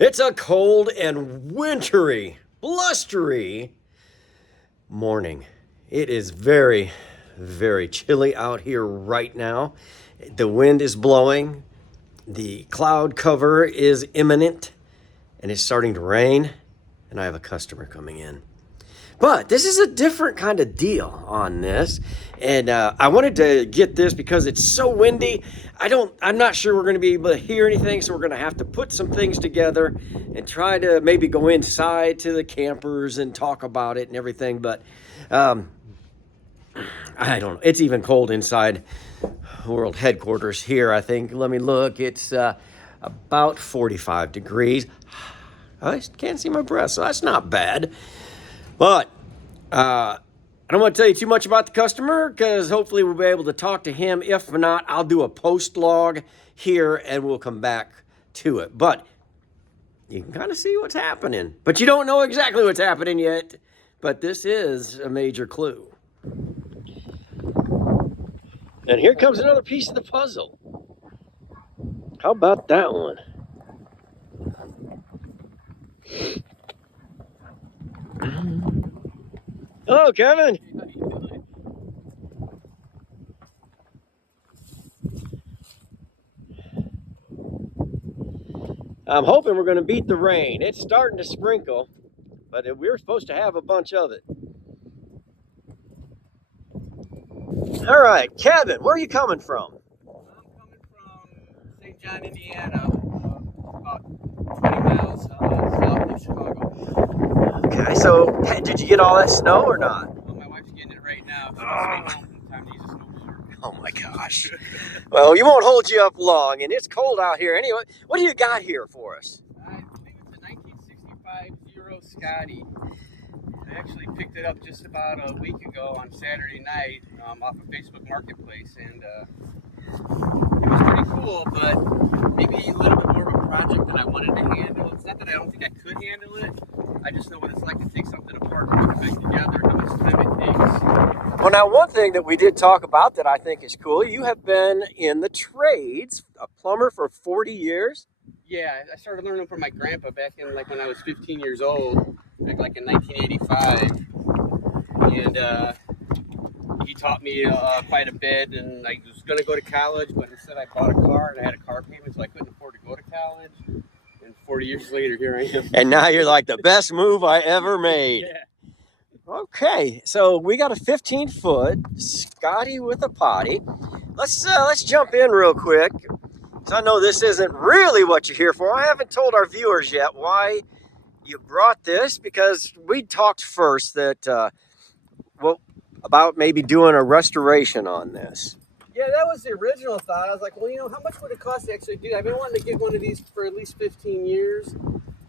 It's a cold and wintry, blustery morning. It is very, very chilly out here right now. The wind is blowing. The cloud cover is imminent and it's starting to rain. And I have a customer coming in. But this is a different kind of deal on this. And I wanted to get this because it's so windy. I'm not sure we're going to be able to hear anything. So we're going to have to put some things together and try to maybe go inside to the campers and talk about it and everything. But I don't know. It's even cold inside world headquarters here, I think. Let me look. It's about 45 degrees. I can't see my breath, so that's not bad. But I don't want to tell you too much about the customer because hopefully we'll be able to talk to him. If not, I'll do a post log here and we'll come back to it. But you can kind of see what's happening. But you don't know exactly what's happening yet. But this is a major clue. And here comes another piece of the puzzle. How about that one? Hello, Kevin. I'm hoping we're going to beat the rain. It's starting to sprinkle, but we were supposed to have a bunch of it. All right, Kevin, where are you coming from? I'm coming from St. John, Indiana, about 20 miles south of Chicago. Okay, so did you get all that snow or not? Well, my wife's getting it right now. She's home in time to use a snowblower. Oh my gosh. Well, you won't hold you up long, and it's cold out here. Anyway, what do you got here for us? I think it's a 1965 Zero Scotty. I actually picked it up just about a week ago on Saturday night off of Facebook Marketplace, and it was pretty cool, but maybe a little bit more of a project than I wanted to handle. It's not that I don't think I could handle it. I just know what it's like to take something apart and put it back together, how much time it takes. Well, now, one thing that we did talk about that I think is cool, you have been in the trades, a plumber for 40 years. Yeah, I started learning from my grandpa back in when I was 15 years old, back in 1985, and he taught me quite a bit. And I was going to go to college, but instead I bought a car and I had a car payment, so I couldn't afford to go to college. And 40 years later, here I am. And now you're like the best move I ever made. Yeah. Okay, so we got a 15-foot Scotty with a potty. Let's jump in real quick. So I know this isn't really what you're here for. I haven't told our viewers yet why you brought this, because we talked first that about maybe doing a restoration on this. Yeah, that was the original thought. I was like, well, how much would it cost to actually do that? I've been wanting to get one of these for at least 15 years.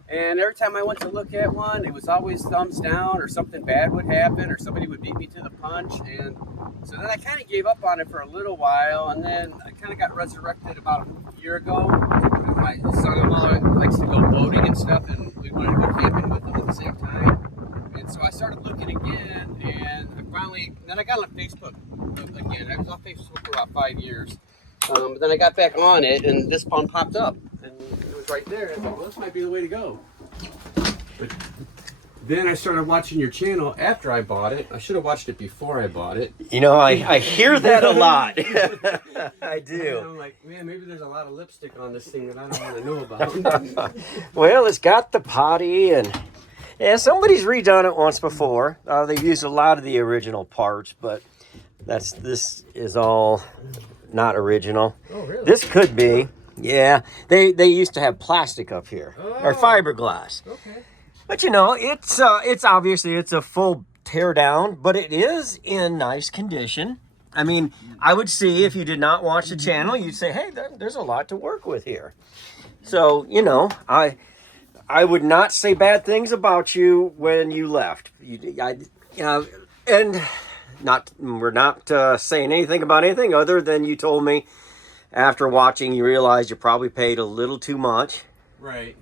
And every time I went to look at one, it was always thumbs down, or something bad would happen, or somebody would beat me to the punch. And so then I kind of gave up on it for a little while, and then I kind of got resurrected about a year ago. My son-in-law likes to go boating and stuff, and we wanted to go camping with him at the same time. And so I started looking again, and then I got on Facebook again. I was on Facebook for about 5 years. But then I got back on it, and this one popped up, and it was right there. I thought, well, this might be the way to go. But then I started watching your channel after I bought it. I should have watched it before I bought it. I hear that a lot. I do. And I'm like, man, maybe there's a lot of lipstick on this thing that I don't want to know about. Well, it's got the potty, and somebody's redone it once before. They've used a lot of the original parts, but this is all not original. Oh, really? This could be. Yeah, they used to have plastic up here, or fiberglass. Okay. But it's obviously it's a full tear down, but it is in nice condition. I mean, I would see if you did not watch the channel, you'd say, hey, there's a lot to work with here. So, I would not say bad things about you when you left. And we're not saying anything about anything other than you told me after watching, you realized you probably paid a little too much. Right.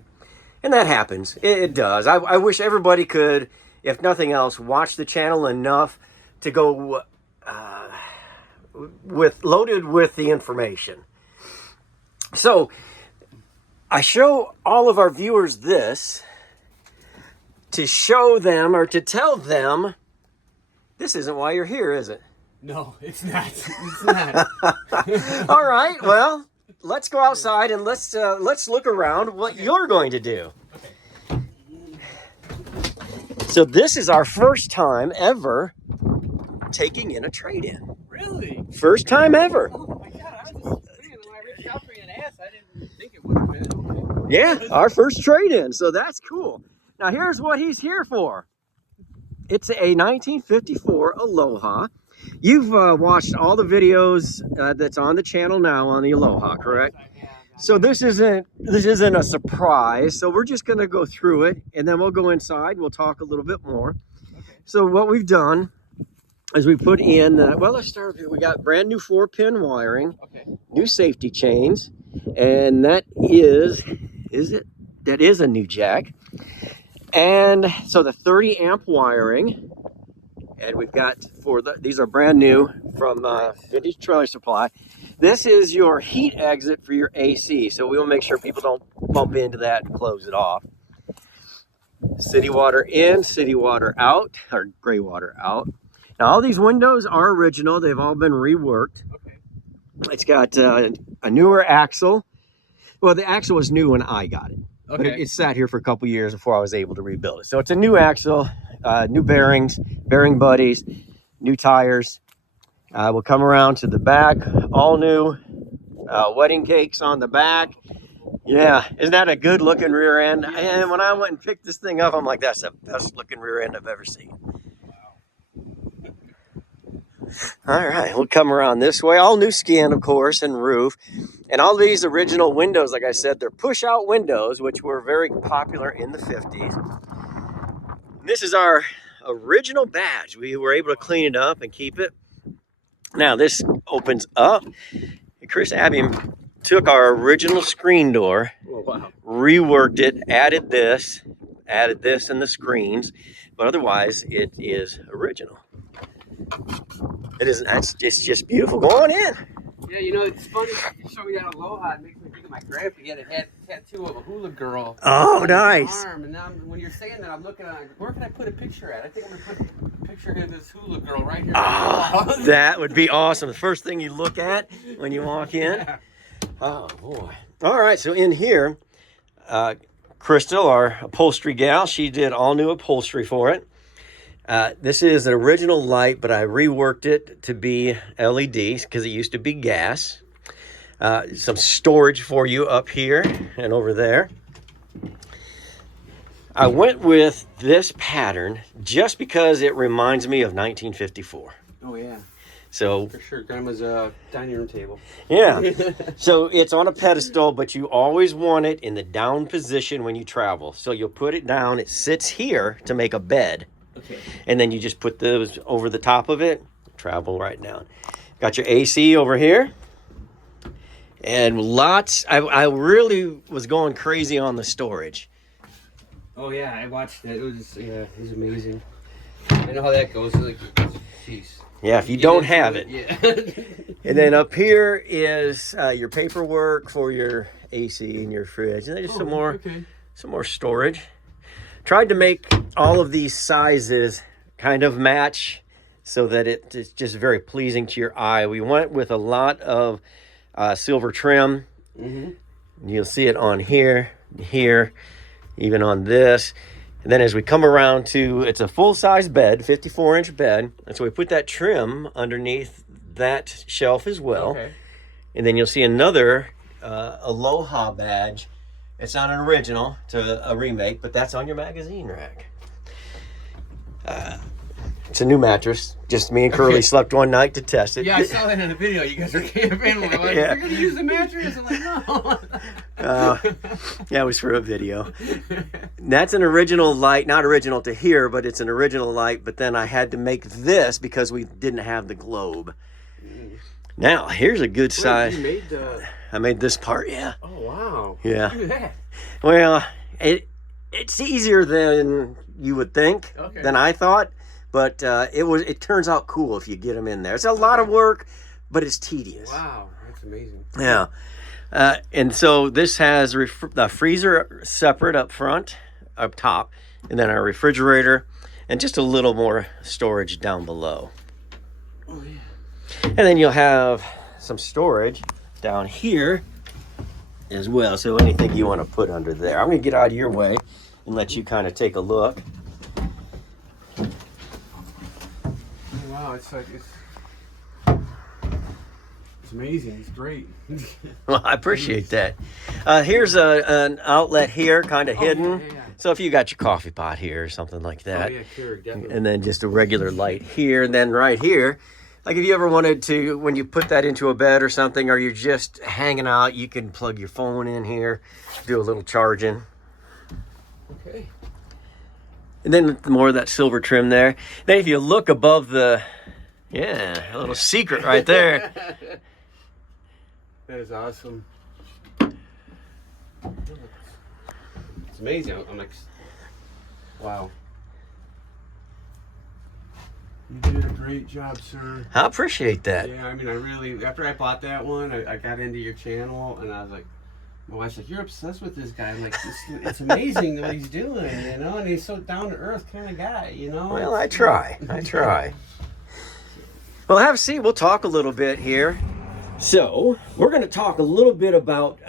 And that happens. It does. I wish everybody could, if nothing else, watch the channel enough to go loaded with the information. So I show all of our viewers this to show them or to tell them this isn't why you're here, is it? No, it's not. It's not. All right, well, let's go outside and let's look around what you're going to do. Okay. So this is our first time ever taking in a trade-in. Really? First time ever. Oh my God! I was just saying when I reached out for you and asked, I didn't think it would have been. Okay. Yeah, our first trade-in. So that's cool. Now here's what he's here for. It's a 1954 Aloha. You've watched all the videos that's on the channel now on the Aloha, correct? So this isn't a surprise. So we're just going to go through it, and then we'll go inside. We'll talk a little bit more. Okay. So what we've done is we put in, well, let's start with, we got brand new 4-pin wiring, Okay. new safety chains, and that is a new jack. And so the 30 amp wiring, and we've got these are brand new from Vintage Trailer Supply. This is your heat exit for your AC, so we will make sure people don't bump into that and close it off. City water in, city water out, or gray water out. Now all these windows are original. They've all been reworked. Okay. It's got a newer axle. Well, the axle was new when I got it. But Okay. it sat here for a couple years before I was able to rebuild it. So it's a new axle, new bearings, bearing buddies, new tires. We'll come around to the back, all new wedding cakes on the back. Yeah, isn't that a good looking rear end? And when I went and picked this thing up, I'm like, that's the best looking rear end I've ever seen. All right, we'll come around this way. All new skin, of course, and roof. And all these original windows, like I said, they're push-out windows, which were very popular in the 50s. This is our original badge. We were able to clean it up and keep it. Now, this opens up. Chris Abbey took our original screen door, Oh, wow. reworked it, added this and the screens, but otherwise it is original. It isn't. It's just beautiful. Go on in. Yeah, you know, it's funny. You show me that Aloha. It makes me think of my grandpa. He had a tattoo of a hula girl. Oh, on his nice. arm. And now, when you're saying that, I'm looking at where can I put a picture at? I think I'm gonna put a picture of this hula girl right here. Oh, that would be awesome. The first thing you look at when you walk in. Yeah. Oh boy. All right. So in here, Crystal, our upholstery gal, she did all new upholstery for it. This is an original light, but I reworked it to be LED because it used to be gas. Some storage for you up here and over there. I went with this pattern just because it reminds me of 1954. Oh yeah, So for sure. Grandma's dining room table. yeah, so it's on a pedestal, but you always want it in the down position when you travel. So you'll put it down. It sits here to make a bed. Okay. And then you just put those over the top of it, travel right down. Got your AC over here. And lots, I really was going crazy on the storage. Oh yeah, I watched that. It was amazing. I know how that goes. Like, jeez. Yeah, if you Get don't into have it. Yeah. And then up here is your paperwork for your AC and your fridge. And then just some more storage. Tried to make all of these sizes kind of match so that it's just very pleasing to your eye. We went with a lot of silver trim. Mm-hmm. You'll see it on here, even on this. And then as we come around to, it's a full-size bed, 54-inch bed. And so we put that trim underneath that shelf as well. Okay. And then you'll see another Aloha badge. It's not an original, to a remake, but that's on your magazine rack. It's a new mattress. Just me and Curly slept one night to test it. Yeah, I saw that in the video. You guys were camping. We're like, Yeah. you're going to use the mattress? I'm like, no. Yeah, it was for a video. That's an original light, not original to here, but it's an original light. But then I had to make this because we didn't have the globe. Now, here's a good size. You made I made this part, yeah. Oh, wow. Yeah. Look at that. Well, it's easier than you would think, Okay. than I thought. But it turns out cool if you get them in there. It's a lot of work, but it's tedious. Wow, that's amazing. Yeah. And so this has the freezer separate up front, up top, and then our refrigerator, and just a little more storage down below. Oh, yeah. And then you'll have some storage down here as well. So anything you want to put under there. I'm going to get out of your way and let you kind of take a look. Oh, wow, it's amazing. It's great. Well, I appreciate that. Here's an outlet here, kind of hidden. Yeah. So if you got your coffee pot here or something like that. Oh, yeah, sure, definitely. And then just a regular light here. And then right here, like if you ever wanted to, when you put that into a bed or something, or you're just hanging out, you can plug your phone in here, do a little charging. Okay. And then more of that silver trim there. Then if you look above the, yeah, a little secret right there. That is awesome. It's amazing. I'm like, wow. You did a great job, sir. I appreciate that. Yeah, I mean, I really, after I bought that one, I got into your channel, and I was like, my wife's like, you're obsessed with this guy. I'm like, it's amazing what he's doing, you know, and he's so down-to-earth kind of guy, you know? Well, I try. Well, have a seat. We'll talk a little bit here. So, we're going to talk a little bit about,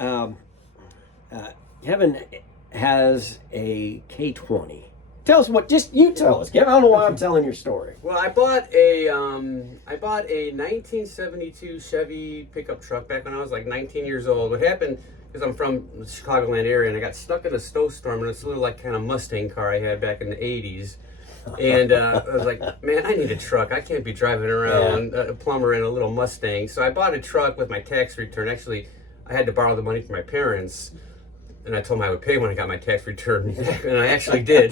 Kevin has a K20. Tell us you tell us. Kevin, I don't know why I'm telling your story. Well, I bought a 1972 Chevy pickup truck back when I was like 19 years old. What happened, because I'm from the Chicagoland area, and I got stuck in a snowstorm, and it's a little like kind of Mustang car I had back in the 80s. And I was like, man, I need a truck. I can't be driving around a plumber in a little Mustang. So I bought a truck with my tax return. Actually, I had to borrow the money from my parents, and I told them I would pay when I got my tax return, and I actually did.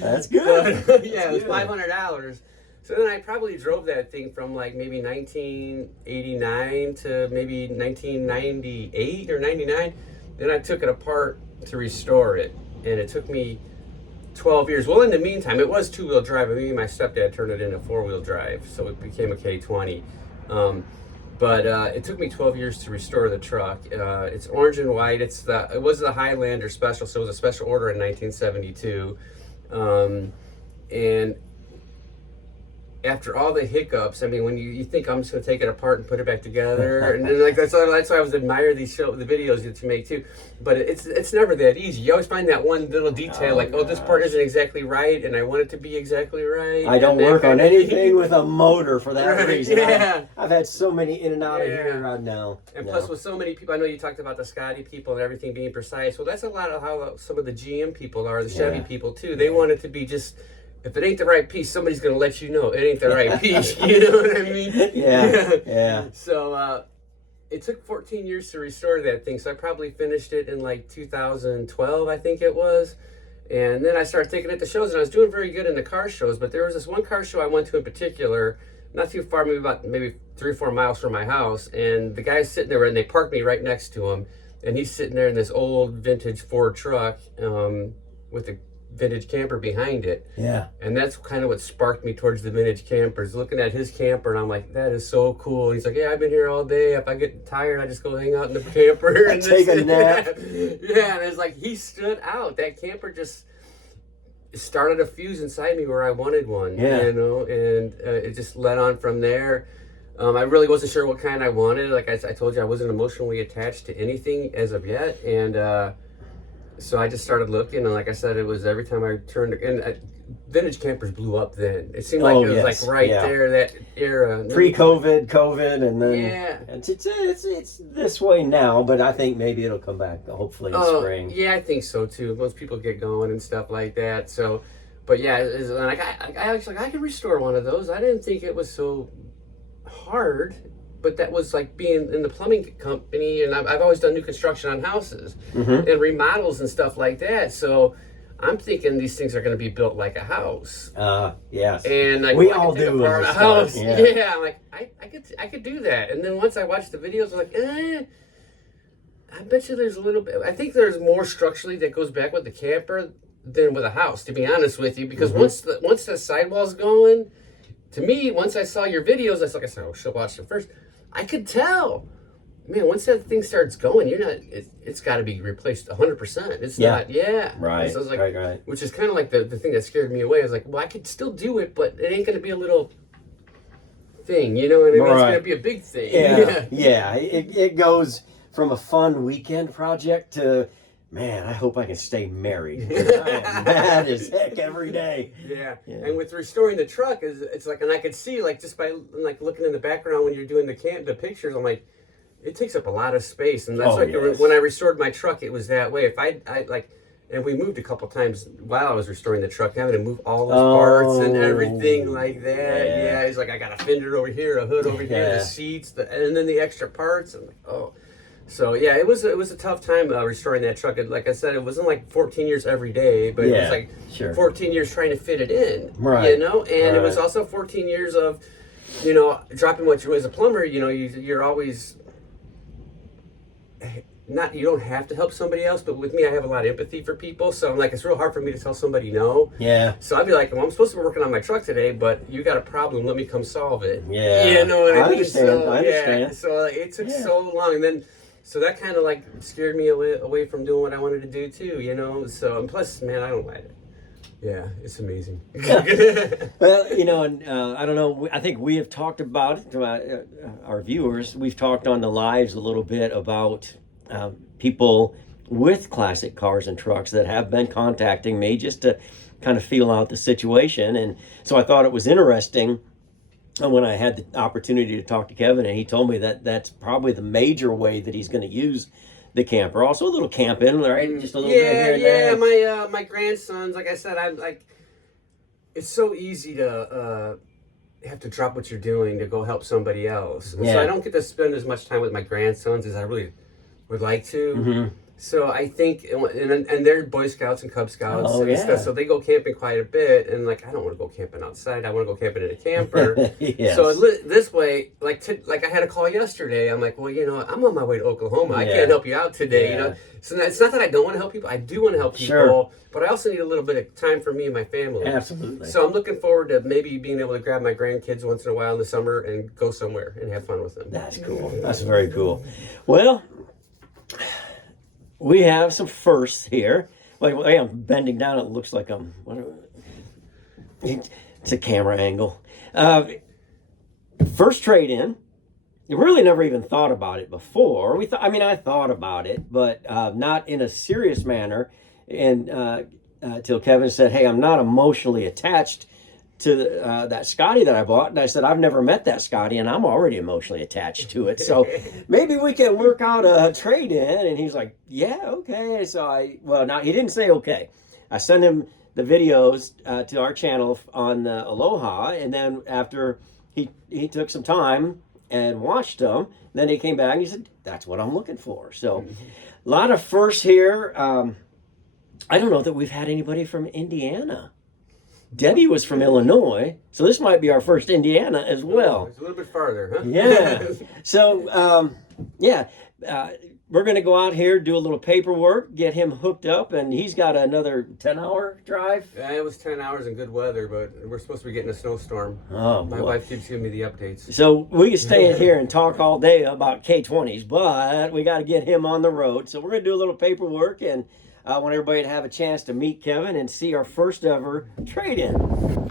That's good. But, yeah, it was $500. So then I probably drove that thing from like maybe 1989 to maybe 1998 or 99. Then I took it apart to restore it, and it took me 12 years. Well, in the meantime, it was two-wheel drive. I mean, my stepdad turned it into four-wheel drive, so it became a K20. But it took me 12 years to restore the truck. It's orange and white. It was the Highlander special, so it was a special order in 1972. And after all the hiccups, I mean, when you think I'm just going to take it apart and put it back together, and then like that's why I was admire the videos that you make too. But it's never that easy. You always find that one little detail, this part isn't exactly right, and I want it to be exactly right. I don't work on anything with a motor for that reason. Yeah. I've had so many in and out of here right now. And plus, with so many people, I know you talked about the Scotty people and everything being precise. Well, that's a lot of how some of the GM people are, the Chevy people too. They want it to be just. If it ain't the right piece, somebody's going to let you know it ain't the right piece. You know what I mean? Yeah. So it took 14 years to restore that thing. So I probably finished it in like 2012, I think it was. And then I started taking it to shows, and I was doing very good in the car shows. But there was this one car show I went to in particular, not too far, maybe 3 or 4 miles from my house. And the guy's sitting there, and they parked me right next to him. And he's sitting there in this old vintage Ford truck with a vintage camper behind it. Yeah. And that's kind of what sparked me towards the vintage campers, looking at his camper, and I'm like, that is so cool. And he's like, yeah, I've been here all day. If I get tired, I just go hang out in the camper and take a nap. Yeah, and it's like he stood out. That camper just started a fuse inside me where I wanted one. Yeah. You know, and it just led on from there. I really wasn't sure what kind I wanted. Like I told you, I wasn't emotionally attached to anything as of yet, and so I just started looking, and like I said, it was every time I turned, and vintage campers blew up then. It seemed like it was like right there, that era. Pre-COVID, COVID, and then yeah. It's this way now, but I think maybe it'll come back hopefully in spring. Yeah, I think so too. Most people get going and stuff like that. So, but yeah, and I can restore one of those. I didn't think it was so hard. But that was like being in the plumbing company, and I've always done new construction on houses and remodels and stuff like that. So I'm thinking these things are going to be built like a house. Yes. And like, we all do a house. Yeah. I'm like, I could do that. And then once I watched the videos, I'm like, I bet you there's a little bit. I think there's more structurally that goes back with the camper than with a house, to be honest with you, because once the sidewall's going, to me, once I saw your videos, I said, oh, she'll watch them first. I could tell man, once that thing starts going, you're not. It's got to be replaced 100%. It's not. Yeah. Right. So I was like, Right. which is kind of like the thing that scared me away. I was like, well, I could still do it, but it ain't gonna be a little thing. You know what I mean? It's gonna be a big thing. Yeah. Yeah. It goes from a fun weekend project to, man, I hope I can stay married. I am mad as heck every day. Yeah. And with restoring the truck, it's like, and I could see like just by like looking in the background when you're doing the pictures, I'm like, it takes up a lot of space, and that's when I restored my truck, it was that way. If I like, and we moved a couple times while I was restoring the truck, having to move all those parts and everything like that. Yeah, it's like I got a fender over here, a hood over here, the seats, and then the extra parts. I'm like, oh. So yeah, it was a tough time restoring that truck. Like I said, it wasn't like 14 years every day, but it was like 14 years trying to fit it in, you know. And it was also 14 years of, you know, dropping what you as a plumber. You know, you're always not. You don't have to help somebody else, but with me, I have a lot of empathy for people. So I'm like, it's real hard for me to tell somebody no. Yeah. So I'd be like, well, I'm supposed to be working on my truck today, but you got a problem. Let me come solve it. Yeah. You know what I mean? Understand. So, I understand. Yeah. So it took so long, and then. So that kind of like scared me away from doing what I wanted to do too, you know. So and plus, man, I don't like it. Yeah, it's amazing. Well, you know, and I don't know. I think we have talked about it to our viewers. We've talked on the lives a little bit about people with classic cars and trucks that have been contacting me just to kind of feel out the situation. And so I thought it was interesting. And when I had the opportunity to talk to Kevin, and he told me that that's probably the major way that he's going to use the camper. Also a little camping, right? Just a little bit here and there. Yeah. My grandsons, like I said, I'm like, it's so easy to have to drop what you're doing to go help somebody else. And so I don't get to spend as much time with my grandsons as I really would like to. Mm-hmm. So I think, and they're Boy Scouts and Cub Scouts and stuff, so they go camping quite a bit, and like, I don't want to go camping outside, I want to go camping in a camper. So this way, like I had a call yesterday, I'm like, well, you know, I'm on my way to Oklahoma, I can't help you out today, you know. So it's not that I don't want to help people, I do want to help people, but I also need a little bit of time for me and my family. Absolutely. So I'm looking forward to maybe being able to grab my grandkids once in a while in the summer and go somewhere and have fun with them. That's cool. That's very cool. Well, we have some firsts here. Well, I'm bending down. It looks like it's a camera angle. First trade-in. You really never even thought about it before. I thought about it, but not in a serious manner. And till Kevin said, "Hey, I'm not emotionally attached to that Scotty that I bought," and I said, "I've never met that Scotty, and I'm already emotionally attached to it. So maybe we can work out a trade-in." And he's like, "Yeah, okay." So now he didn't say okay. I sent him the videos to our channel on the Aloha, and then after he took some time and watched them, then he came back and he said, "That's what I'm looking for." So a lot of firsts here. I don't know that we've had anybody from Indiana. Debbie was from Illinois, so this might be our first Indiana as well. It's a little bit farther, huh? Yeah. So, we're going to go out here, do a little paperwork, get him hooked up, and he's got another 10-hour drive. Yeah, it was 10 hours in good weather, but we're supposed to be getting a snowstorm. Oh, My wife keeps giving me the updates. So we can stay in here and talk all day about K20s, but we got to get him on the road. So we're going to do a little paperwork, and I want everybody to have a chance to meet Kevin and see our first ever trade-in.